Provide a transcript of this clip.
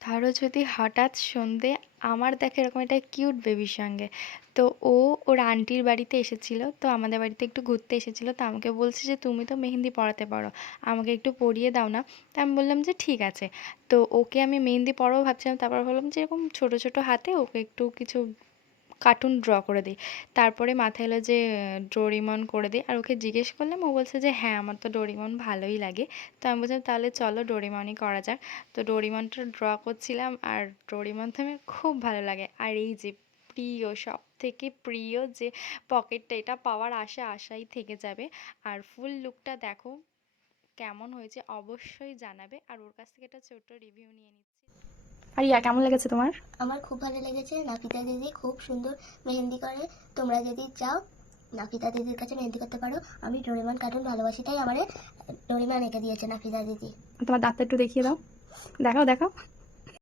ধরো যদি হঠাৎ সন্ধে আমার দেখা এরকম একটা কিউট বেবির সঙ্গে, তো ও ওর আন্টির বাড়িতে এসেছিল, তো আমাদের বাড়িতে একটু ঘুরতে এসেছিল, তো আমাকে বলছে যে তুমি তো মেহেন্দি পড়াতে পারো, আমাকে একটু পরিয়ে দাও না। তো আমি বললাম যে ঠিক আছে। তো ওকে আমি মেহেন্দি পরাবো ভাবছিলাম, তারপর ভাবলাম যে এরকম ছোট ছোট হাতে ওকে একটু কিছু কার্টুন ড্র করে দিই। তারপরে মাথায় এলো যে ডোরেমন করে দিই, আর ওকে জিজ্ঞেস করলাম, ও বলছে যে হ্যাঁ আমার তো ডোরেমন ভালোই লাগে। তো আমি বললাম তাহলে চলো ডোরেমনই করা যাক। তো ডোরেমনটা ড্র করছিলাম, আর ডোরেমন তো আমার খুব ভালো লাগে। আর এই যে প্রিয়, সব থেকে প্রিয় যে পকেটটা, এটা পাওয়ার আশাই থেকে যাবে। আর ফুল লুকটা দেখো কেমন হয়েছে অবশ্যই জানাবে, আর ওর কাছ থেকে একটা ছোট্ট রিভিউ নিয়ে নিচ্ছি। আর ইয়া, কেমন লেগেছে তোমার? আমার খুব ভালো লেগেছে। নাফিতা দিদি খুব সুন্দর মেহেন্দি করে। তোমরা যদি চাও নাফিতা দিদির কাছে মেহেন্দি করতে পারো। আমি ডোরেমন কার্টুন ভালোবাসি, তাই আমারে ডোরেমন এঁকে দিয়েছে নাফিতা দিদি। তোমার দাঁতটা একটু দেখিয়ে দাও, দেখাও দেখাও।